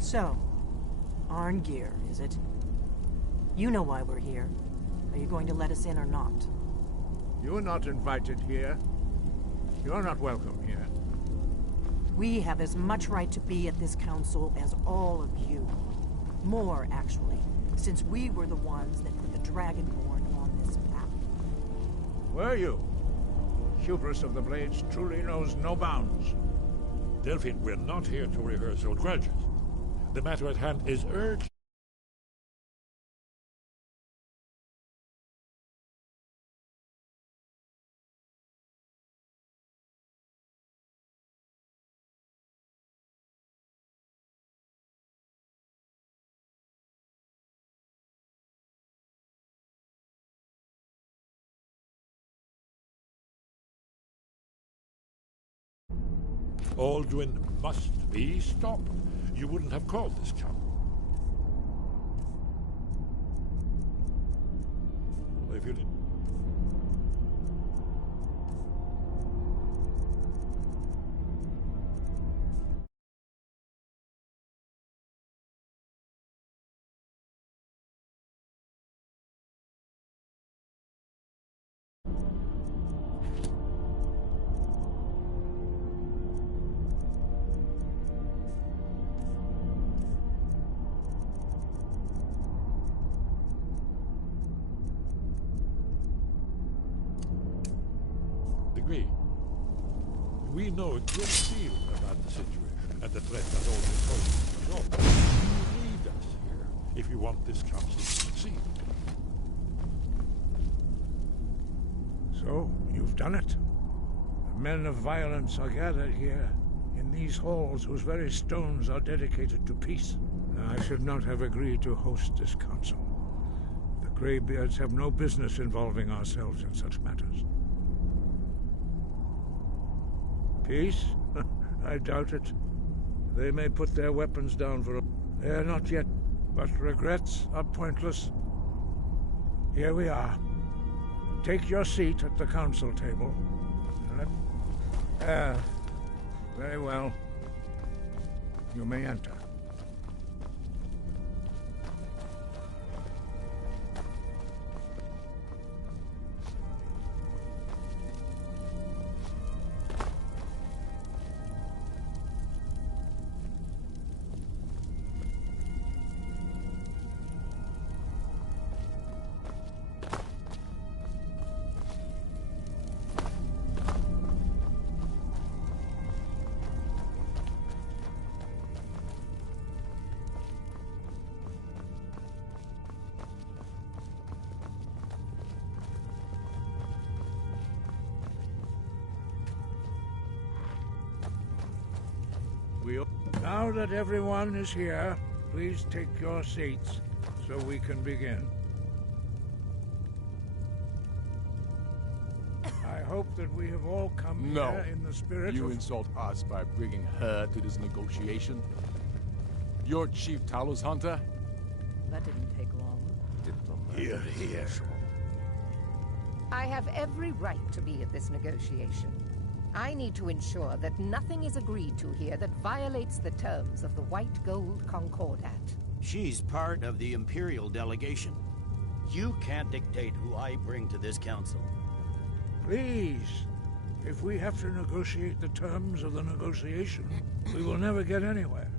So, Arngeir, is it? You know why we're here. Are you going to let us in or not? You're not invited here. You're not welcome here. We have as much right to be at this council as all of you. More, actually, since we were the ones that put the Dragonborn on this path. Were you? Hubris of the Blades truly knows no bounds. Delphine, we're not here to rehearse old grudges. The matter at hand is urgent. Aldrin must be stopped. You wouldn't have called this count. Well, if you did. We know a great deal about the situation and the threat that all this poses. So, you need us here if you want this council to succeed. So, you've done it. The men of violence are gathered here, in these halls whose very stones are dedicated to peace. I should not have agreed to host this council. The Greybeards have no business involving ourselves in such matters. Peace? I doubt it. They may put their weapons down for a... They are not yet, but regrets are pointless. Here we are. Take your seat at the council table. Very well. You may enter. Now that everyone is here, please take your seats so we can begin. I hope that we have all come here in the spirit You insult us by bringing her to this negotiation? You're Chief Talos Hunter? That didn't take long. Here, here. I have every right to be at this negotiation. I need to ensure that nothing is agreed to here that violates the terms of the White Gold Concordat. She's part of the Imperial delegation. You can't dictate who I bring to this council. Please, if we have to negotiate the terms of the negotiation, we will never get anywhere.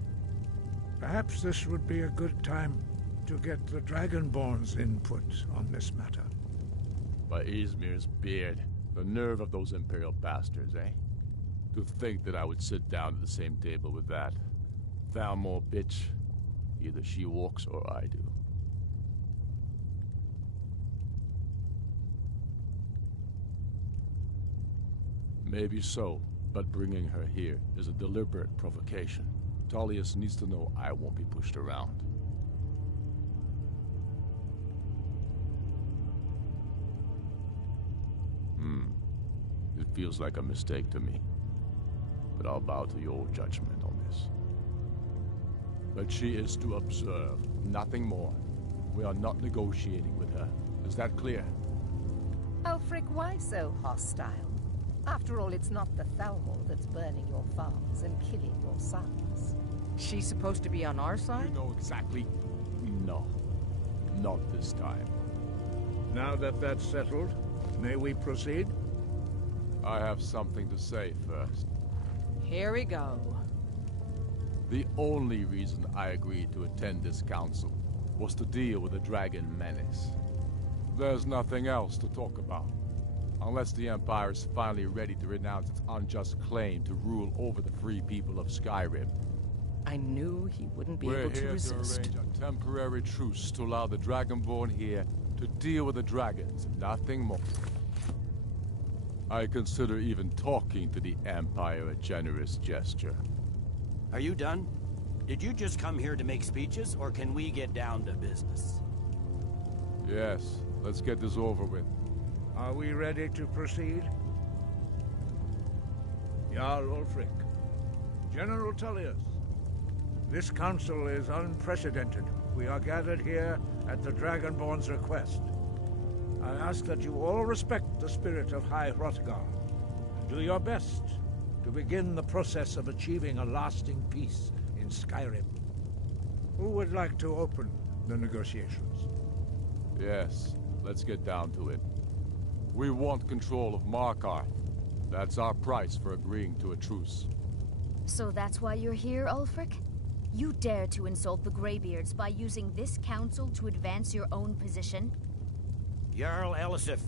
Perhaps this would be a good time to get the Dragonborn's input on this matter. By Izmir's beard. The nerve of those Imperial bastards, eh? To think that I would sit down at the same table with that. Thalmor bitch. Either she walks or I do. Maybe so, but bringing her here is a deliberate provocation. Tullius needs to know I won't be pushed around. It feels like a mistake to me. But I'll bow to your judgment on this. But she is to observe, nothing more. We are not negotiating with her. Is that clear? Ulfric, why so hostile? After all, it's not the Thalmor that's burning your farms and killing your sons. She's supposed to be on our You side? know exactly. No. Not this time. Now that that's settled, may we proceed? I have something to say first. Here we go. The only reason I agreed to attend this council was to deal with the dragon menace. There's nothing else to talk about. Unless the Empire is finally ready to renounce its unjust claim to rule over the free people of Skyrim. I knew he wouldn't be We're able to here resist. to arrange a temporary truce to allow the Dragonborn here to deal with the dragons, nothing more. I consider even talking to the Empire a generous gesture. Are you done? Did you just come here to make speeches, or can we get down to business? Yes, let's get this over with. Are we ready to proceed? Jarl Ulfric, General Tullius, this council is unprecedented. We are gathered here at the Dragonborn's request. I ask that you all respect the spirit of High Hrothgar, and do your best to begin the process of achieving a lasting peace in Skyrim. Who would like to open the negotiations? Yes, let's get down to it. We want control of Markarth. That's our price for agreeing to a truce. So that's why you're here, Ulfric? You dare to insult the Greybeards by using this council to advance your own position? Jarl Elisif.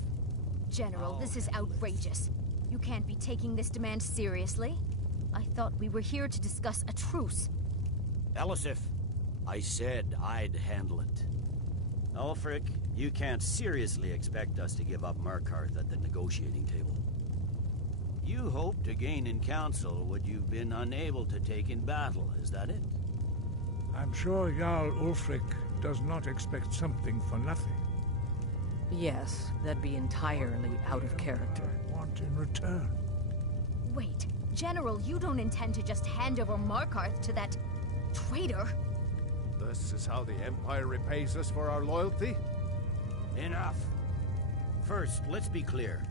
General, this is outrageous. You can't be taking this demand seriously. I thought we were here to discuss a truce. Elisif, I said I'd handle it. Ulfric, you can't seriously expect us to give up Markarth at the negotiating table. You hope to gain in council what you've been unable to take in battle, is that it? I'm sure Jarl Ulfric does not expect something for nothing. Yes, that'd be entirely out of character. I want in return. Wait, General, you don't intend to just hand over Markarth to that traitor? This is how the Empire repays us for our loyalty? Enough. First, let's be clear.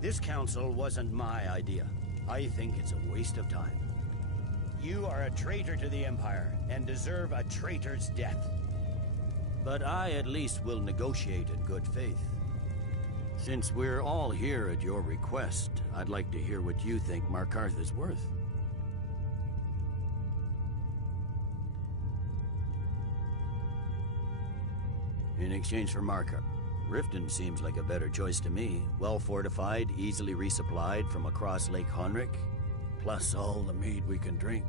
This council wasn't my idea. I think it's a waste of time. You are a traitor to the Empire and deserve a traitor's death. But I at least will negotiate in good faith. Since we're all here at your request, I'd like to hear what you think Markarth is worth. In exchange for Markarth, Riften seems like a better choice to me. Well fortified, easily resupplied from across Lake Honric, plus all the mead we can drink.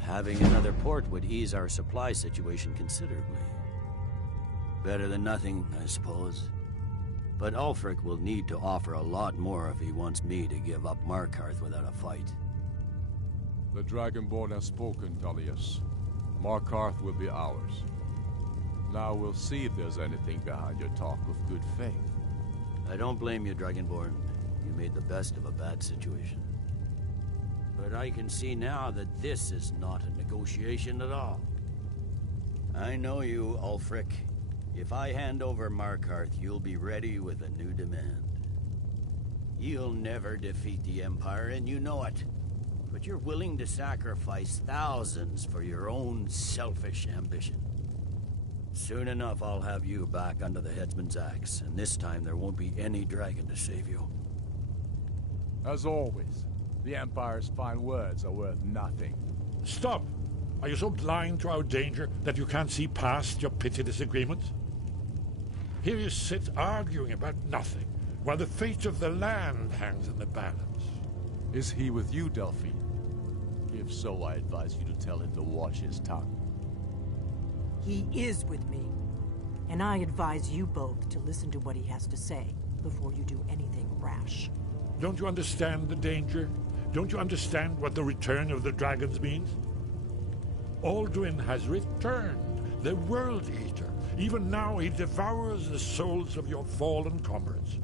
Having another port would ease our supply situation considerably. Better than nothing, I suppose. But Ulfric will need to offer a lot more if he wants me to give up Markarth without a fight. The Dragonborn has spoken, Tullius. Markarth will be ours. Now we'll see if there's anything behind your talk of good faith. I don't blame you, Dragonborn. You made the best of a bad situation. But I can see now that this is not a negotiation at all. I know you, Ulfric. If I hand over Markarth, you'll be ready with a new demand. You'll never defeat the Empire, and you know it. But you're willing to sacrifice thousands for your own selfish ambition. Soon enough, I'll have you back under the headsman's axe, and this time there won't be any dragon to save you. As always, the Empire's fine words are worth nothing. Stop! Are you so blind to our danger that you can't see past your petty disagreements? Here you sit arguing about nothing, while the fate of the land hangs in the balance. Is he with you, Delphine? If so, I advise you to tell him to watch his tongue. He is with me. And I advise you both to listen to what he has to say before you do anything rash. Don't you understand the danger? Don't you understand what the return of the dragons means? Aldrin has returned, the World Eater. Even now he devours the souls of your fallen comrades.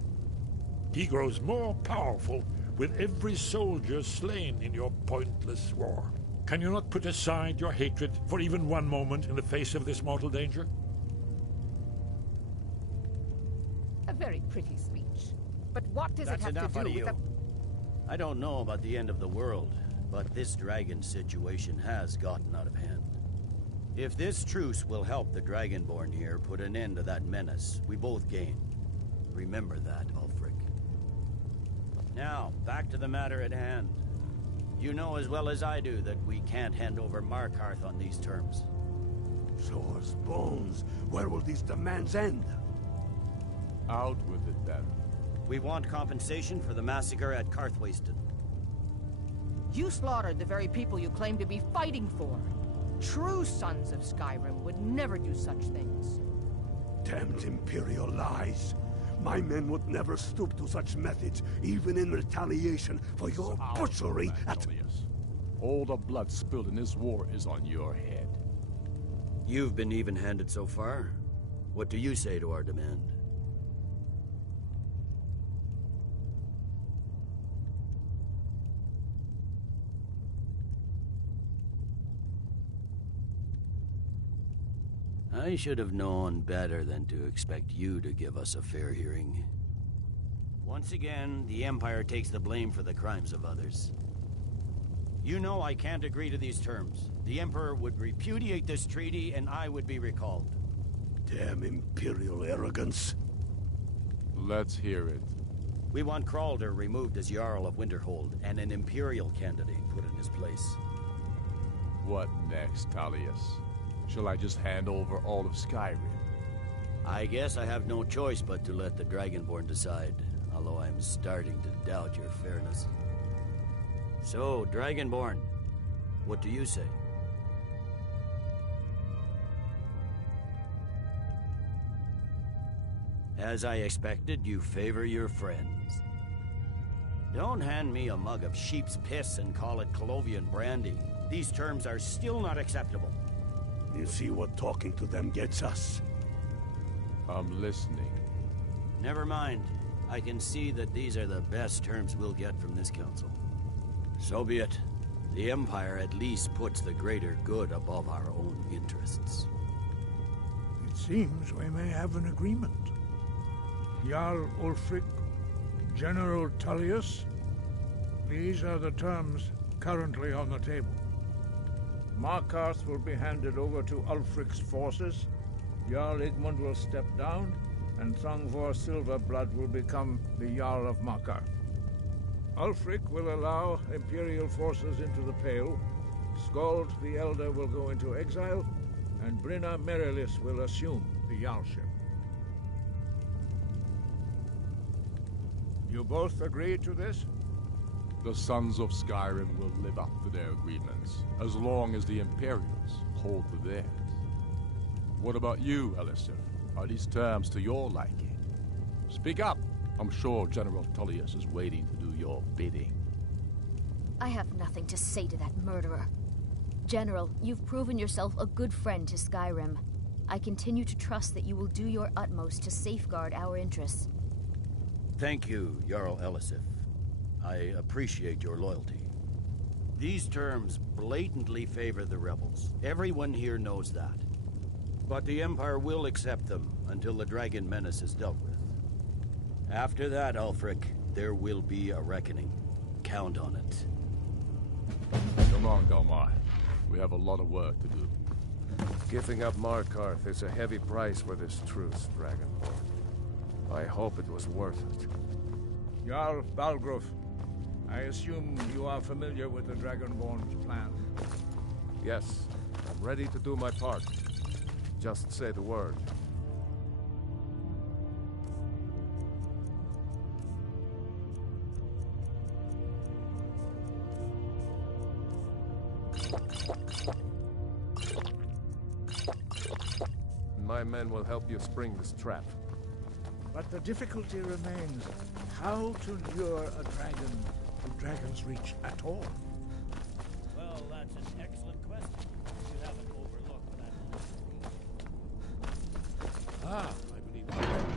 He grows more powerful with every soldier slain in your pointless war. Can you not put aside your hatred for even one moment in the face of this mortal danger? A very pretty speech. But what does it have to do with the... I don't know about the end of the world, but this dragon situation has gotten out of hand. If this truce will help the Dragonborn here put an end to that menace, we both gain. Remember that, Ulfric. Now, back to the matter at hand. You know as well as I do that we can't hand over Markarth on these terms. Swords, bones, where will these demands end? Out with it, then. We want compensation for the massacre at Karthwasten. You slaughtered the very people you claim to be fighting for. True sons of Skyrim would never do such things. Damned Imperial lies. My men would never stoop to such methods, even in retaliation for your butchery at... Tullius. All the blood spilled in this war is on your head. You've been even-handed so far. What do you say to our demand? I should have known better than to expect you to give us a fair hearing. Once again, the Empire takes the blame for the crimes of others. You know I can't agree to these terms. The Emperor would repudiate this treaty, and I would be recalled. Damn Imperial arrogance. Let's hear it. We want Kralder removed as Jarl of Winterhold, and an Imperial candidate put in his place. What next, Tullius? Shall I just hand over all of Skyrim? I guess I have no choice but to let the Dragonborn decide, although I'm starting to doubt your fairness. So, Dragonborn, what do you say? As I expected, you favor your friends. Don't hand me a mug of sheep's piss and call it Colovian brandy. These terms are still not acceptable. You see what talking to them gets us? I'm listening. Never mind. I can see that these are the best terms we'll get from this council. So be it. The Empire at least puts the greater good above our own interests. It seems we may have an agreement. Jarl Ulfric, General Tullius, these are the terms currently on the table. Markarth will be handed over to Ulfric's forces, Jarl Igmund will step down, and Thongvor Silverblood will become the Jarl of Markarth. Ulfric will allow Imperial forces into the Pale, Skald the Elder will go into exile, and Brynna Merilis will assume the Jarlship. You both agree to this? The Sons of Skyrim will live up to their agreements, as long as the Imperials hold to theirs. What about you, Elisir? Are these terms to your liking? Speak up! I'm sure General Tullius is waiting to do your bidding. I have nothing to say to that murderer. General, you've proven yourself a good friend to Skyrim. I continue to trust that you will do your utmost to safeguard our interests. Thank you, Jarl Elisif. I appreciate your loyalty. These terms blatantly favor the rebels. Everyone here knows that. But the Empire will accept them until the dragon menace is dealt with. After that, Ulfric, there will be a reckoning. Count on it. Come on, Galmar. We have a lot of work to do. Giving up Markarth is a heavy price for this truce, Dragonborn. I hope it was worth it. Jarl Balgruf, I assume you are familiar with the Dragonborn's plan. Yes, I'm ready to do my part. Just say the word. My men will help you spring this trap. But the difficulty remains how to lure a dragon to Dragon's Reach at all. Well, that's an excellent question. You haven't overlooked that. Ah, I believe.